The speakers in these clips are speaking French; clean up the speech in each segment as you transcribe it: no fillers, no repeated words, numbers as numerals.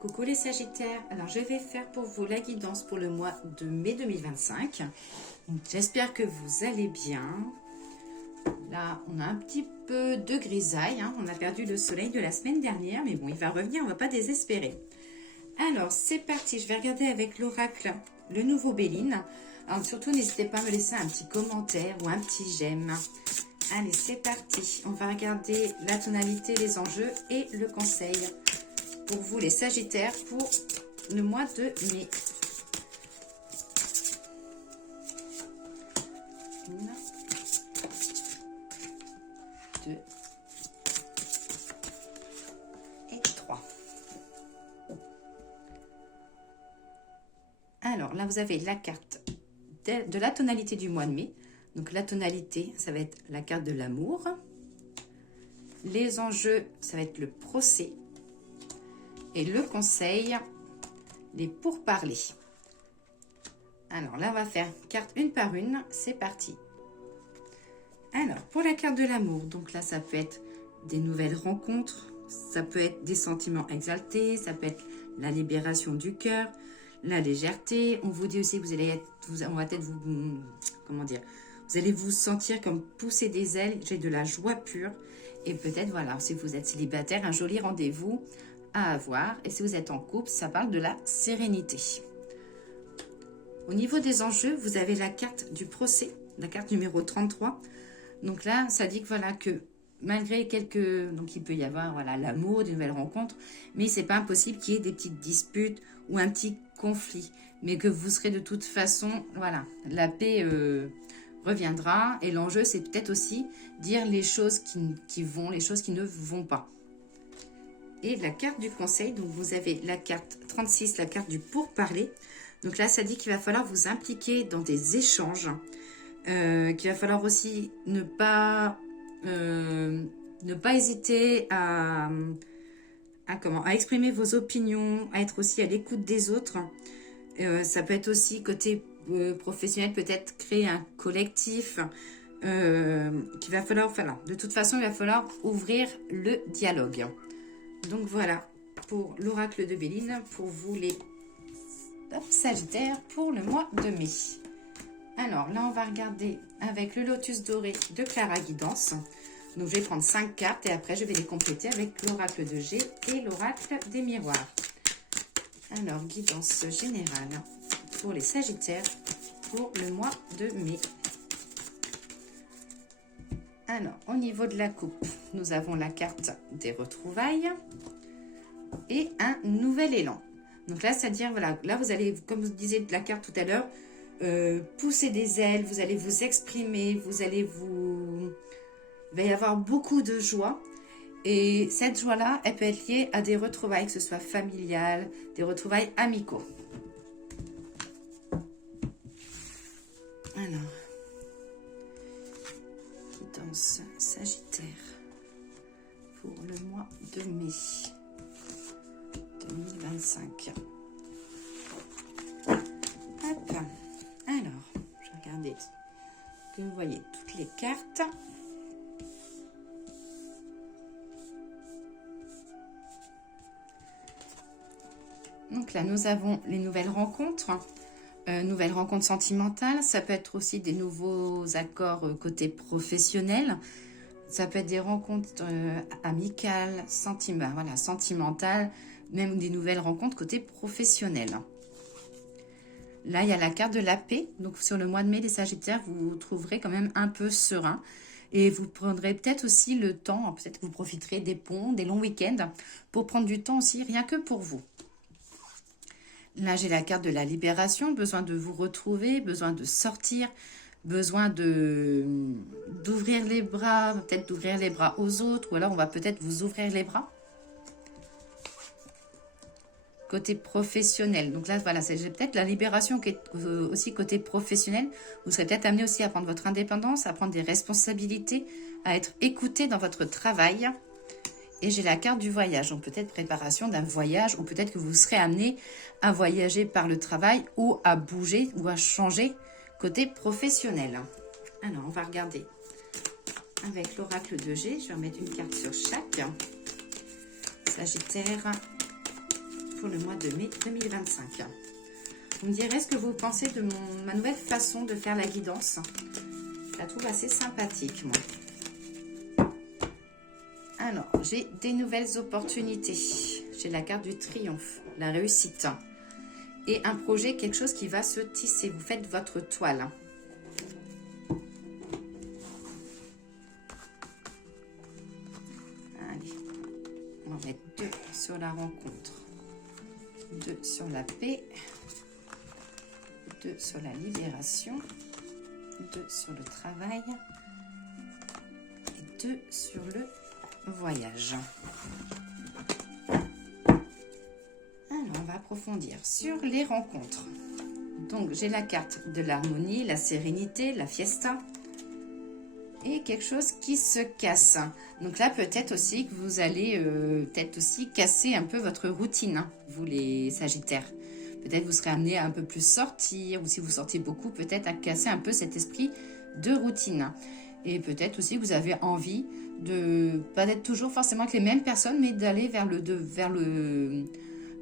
Coucou les Sagittaires, alors je vais faire pour vous la guidance pour le mois de mai 2025. J'espère que vous allez bien. Là, on a un petit peu de grisaille, hein. On a perdu le soleil de la semaine dernière, mais bon, il va revenir, on ne va pas désespérer. Alors, c'est parti, je vais regarder avec l'oracle le nouveau Béline. Alors, surtout, n'hésitez pas à me laisser un petit commentaire ou un petit j'aime. Allez, c'est parti. On va regarder la tonalité, les enjeux et le conseil pour vous les Sagittaires pour le mois de mai. Une, deux et trois. Alors là, vous avez la carte de la tonalité du mois de mai. Donc la tonalité, ça va être la carte de l'amour. Les enjeux, ça va être le procès. Et le conseil, les pourparlers. Alors là, on va faire carte une par une. C'est parti. Alors, pour la carte de l'amour, donc là, ça peut être des nouvelles rencontres. Ça peut être des sentiments exaltés. Ça peut être la libération du cœur, la légèreté. On vous dit aussi que vous allez être, on va peut-être vous, comment dire, vous allez vous sentir comme pousser des ailes. J'ai de la joie pure. Et peut-être, voilà, si vous êtes célibataire, un joli rendez-vous à avoir. Et si vous êtes en couple, ça parle de la sérénité. Au niveau des enjeux, vous avez la carte du procès, la carte numéro 33. Donc là, ça dit que voilà, que malgré quelques... Donc il peut y avoir voilà, l'amour, de nouvelles rencontres, mais c'est pas impossible qu'il y ait des petites disputes ou un petit conflit. Mais que vous serez de toute façon, voilà, la paix reviendra. Et l'enjeu, c'est peut-être aussi dire les choses qui vont, les choses qui ne vont pas. Et la carte du conseil, donc vous avez la carte 36, la carte du pourparler. Donc là, ça dit qu'il va falloir vous impliquer dans des échanges, qu'il va falloir aussi ne pas hésiter à exprimer vos opinions, à être aussi à l'écoute des autres. Ça peut être aussi côté professionnel, peut-être créer un collectif, qu'il va falloir, voilà, de toute façon, il va falloir ouvrir le dialogue. Donc voilà, pour l'oracle de Béline, pour vous les Sagittaires pour le mois de mai. Alors là, on va regarder avec le lotus doré de Clara Guidance. Donc je vais prendre 5 cartes et après je vais les compléter avec l'oracle de G et l'oracle des miroirs. Alors, guidance générale pour les Sagittaires pour le mois de mai. Alors, au niveau de la coupe, nous avons la carte des retrouvailles et un nouvel élan. Donc là, c'est-à-dire, voilà, là, vous allez, comme vous disiez de la carte tout à l'heure, pousser des ailes, vous allez vous exprimer, il va y avoir beaucoup de joie. Et cette joie-là, elle peut être liée à des retrouvailles, que ce soit familiales, des retrouvailles amicaux. Alors, guidance Sagittaire pour le mois de mai 2025. Hop. Alors, je vais regarder que vous voyez toutes les cartes. Donc là, nous avons les nouvelles rencontres. Nouvelles rencontres sentimentales. Ça peut être aussi des nouveaux accords côté professionnel. Ça peut être des rencontres amicales, sentimentales, même des nouvelles rencontres côté professionnel. Là, il y a la carte de la paix. Donc, sur le mois de mai, les Sagittaires, vous vous trouverez quand même un peu serein. Et vous prendrez peut-être aussi le temps, peut-être que vous profiterez des ponts, des longs week-ends, pour prendre du temps aussi, rien que pour vous. Là, j'ai la carte de la libération, besoin de vous retrouver, besoin de sortir, besoin d'ouvrir les bras, peut-être d'ouvrir les bras aux autres, ou alors on va peut-être vous ouvrir les bras. Côté professionnel, donc là, voilà, c'est peut-être la libération qui est aussi côté professionnel. Vous serez peut-être amené aussi à prendre votre indépendance, à prendre des responsabilités, à être écouté dans votre travail. Et j'ai la carte du voyage, donc peut-être préparation d'un voyage, ou peut-être que vous serez amené à voyager par le travail ou à bouger ou à changer côté professionnel. Alors, on va regarder avec l'oracle de G. Je vais remettre une carte sur chaque Sagittaire pour le mois de mai 2025. Vous me direz ce que vous pensez de ma nouvelle façon de faire la guidance. Je la trouve assez sympathique, moi. Alors, j'ai des nouvelles opportunités. J'ai la carte du triomphe, la réussite. Et un projet, quelque chose qui va se tisser. Vous faites votre toile. Allez, on va mettre 2 sur la rencontre, 2 sur la paix, 2 sur la libération, 2 sur le travail et 2 sur le voyage. Alors, on va approfondir sur les rencontres. Donc, j'ai la carte de l'harmonie, la sérénité, la fiesta et quelque chose qui se casse. Donc là, peut-être aussi que vous allez peut-être aussi casser un peu votre routine, hein, vous les Sagittaires. Peut-être vous serez amené à un peu plus sortir, ou si vous sortez beaucoup, peut-être à casser un peu cet esprit de routine. Et peut-être aussi que vous avez envie de, pas d'être toujours forcément avec les mêmes personnes, mais d'aller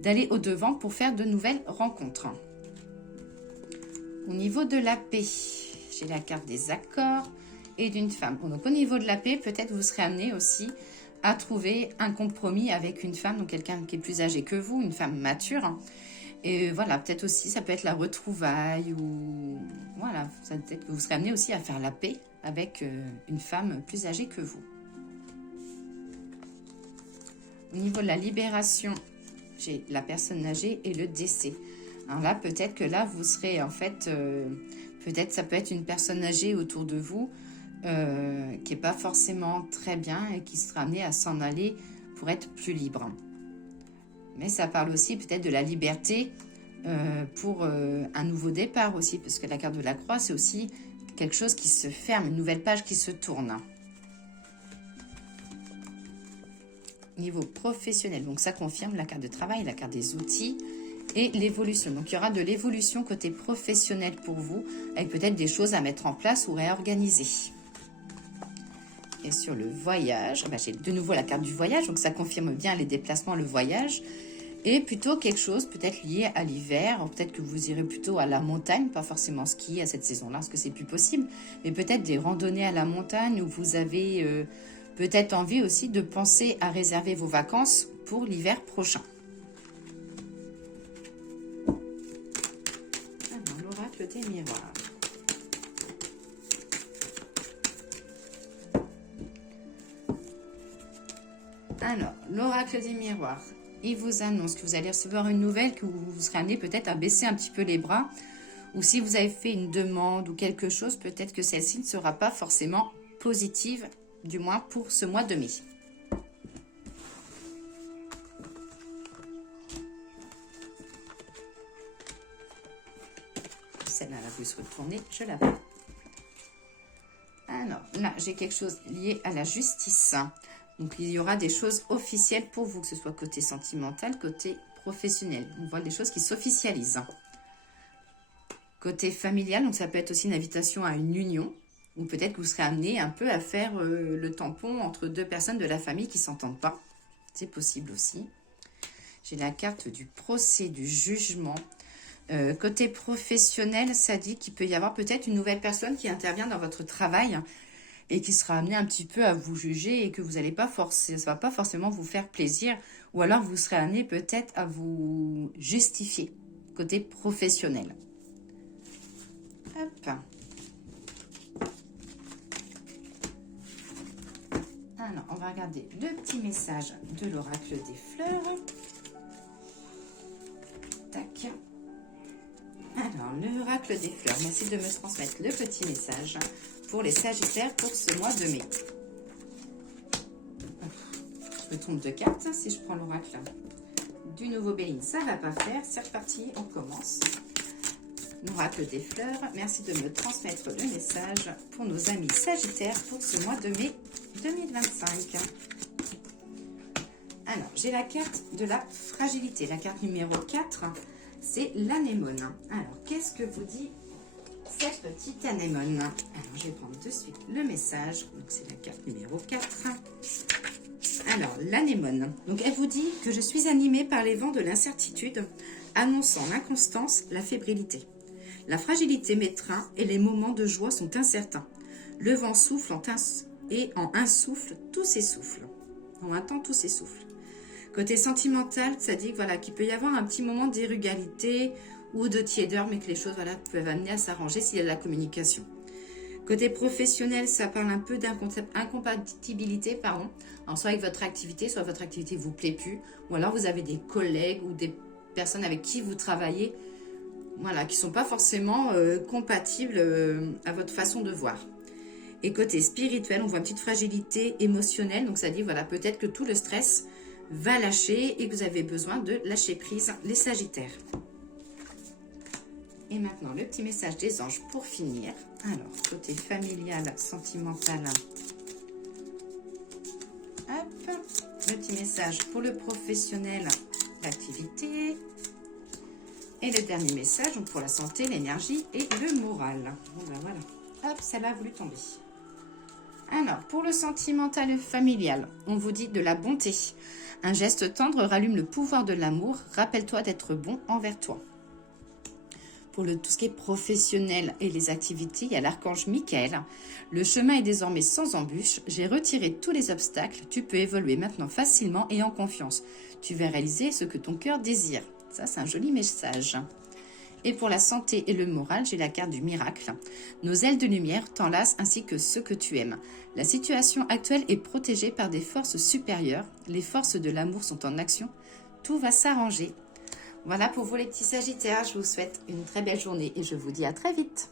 d'aller au devant pour faire de nouvelles rencontres. Au niveau de la paix, j'ai la carte des accords et d'une femme. Bon, donc au niveau de la paix, peut-être vous serez amené aussi à trouver un compromis avec une femme, donc quelqu'un qui est plus âgé que vous, une femme mature. Et voilà, peut-être aussi, ça peut être la retrouvaille ou voilà, peut-être que vous serez amené aussi à faire la paix avec une femme plus âgée que vous. Au niveau de la libération, j'ai la personne âgée et le décès. Alors là, peut-être que là, vous serez en fait, peut-être ça peut être une personne âgée autour de vous qui n'est pas forcément très bien et qui sera amenée à s'en aller pour être plus libre. Mais ça parle aussi peut-être de la liberté pour un nouveau départ aussi, parce que la carte de la croix, c'est aussi quelque chose qui se ferme, une nouvelle page qui se tourne. Niveau professionnel, donc ça confirme la carte de travail, la carte des outils et l'évolution. Donc il y aura de l'évolution côté professionnel pour vous, avec peut-être des choses à mettre en place ou réorganiser. Et sur le voyage, j'ai de nouveau la carte du voyage, donc ça confirme bien les déplacements, le voyage. Et plutôt quelque chose peut-être lié à l'hiver, peut-être que vous irez plutôt à la montagne, pas forcément skier à cette saison-là, parce que c'est plus possible, mais peut-être des randonnées à la montagne où vous avez peut-être envie aussi de penser à réserver vos vacances pour l'hiver prochain. Alors, l'oracle des miroirs. Alors, l'oracle des miroirs. Il vous annonce que vous allez recevoir une nouvelle, que vous serez amené peut-être à baisser un petit peu les bras. Ou si vous avez fait une demande ou quelque chose, peut-être que celle-ci ne sera pas forcément positive, du moins pour ce mois de mai. Celle-là, elle a voulu se retourner, je la vois. Alors, là, j'ai quelque chose lié à la justice. Donc, il y aura des choses officielles pour vous, que ce soit côté sentimental, côté professionnel. On voit des choses qui s'officialisent. Côté familial, donc ça peut être aussi une invitation à une union, ou peut-être que vous serez amené un peu à faire le tampon entre deux personnes de la famille qui ne s'entendent pas. C'est possible aussi. J'ai la carte du procès, du jugement. Côté professionnel, ça dit qu'il peut y avoir peut-être une nouvelle personne qui intervient dans votre travail et qui sera amené un petit peu à vous juger et que vous n'allez pas forcer, ça va pas forcément vous faire plaisir, ou alors vous serez amené peut-être à vous justifier côté professionnel. Hop. Alors, on va regarder le petit message de l'oracle des fleurs. Tac. Alors, l'oracle des fleurs, merci de me transmettre le petit message pour les Sagittaires pour ce mois de mai. Je me trompe de carte. Si je prends l'oracle du nouveau Béline, ça ne va pas faire. C'est reparti, on commence. L'oracle des fleurs, merci de me transmettre le message pour nos amis Sagittaires pour ce mois de mai 2025. Alors, j'ai la carte de la fragilité. La carte numéro 4, c'est l'anémone. Alors, qu'est-ce que vous dit cette petite anémone. Alors, je vais prendre de suite le message. Donc, c'est la carte numéro 4. Alors, l'anémone. Donc, elle vous dit que je suis animée par les vents de l'incertitude, annonçant l'inconstance, la fébrilité. La fragilité m'étreint et les moments de joie sont incertains. Le vent souffle et en un souffle, tout s'essouffle. En un temps, tout s'essouffle. Côté sentimental, ça dit voilà, qu'il peut y avoir un petit moment d'irrégularité ou de tiédeur, mais que les choses voilà, peuvent amener à s'arranger s'il y a de la communication. Côté professionnel, ça parle un peu d'incompatibilité, soit avec votre activité, soit votre activité ne vous plaît plus, ou alors vous avez des collègues ou des personnes avec qui vous travaillez, voilà, qui ne sont pas forcément compatibles à votre façon de voir. Et côté spirituel, on voit une petite fragilité émotionnelle, donc ça dit voilà, peut-être que tout le stress va lâcher et que vous avez besoin de lâcher prise, les Sagittaires. Et maintenant, le petit message des anges pour finir. Alors, côté familial, sentimental. Hop, le petit message pour le professionnel, l'activité. Et le dernier message, donc pour la santé, l'énergie et le moral. Bon ben voilà, hop, ça a voulu tomber. Alors, pour le sentimental et familial, on vous dit de la bonté. Un geste tendre rallume le pouvoir de l'amour. Rappelle-toi d'être bon envers toi. Pour tout ce qui est professionnel et les activités, il y a l'archange Michael. Le chemin est désormais sans embûche. J'ai retiré tous les obstacles. Tu peux évoluer maintenant facilement et en confiance. Tu vas réaliser ce que ton cœur désire. Ça, c'est un joli message. Et pour la santé et le moral, j'ai la carte du miracle. Nos ailes de lumière t'enlacent ainsi que ceux que tu aimes. La situation actuelle est protégée par des forces supérieures. Les forces de l'amour sont en action. Tout va s'arranger. Voilà pour vous les petits Sagittaires. Je vous souhaite une très belle journée et je vous dis à très vite.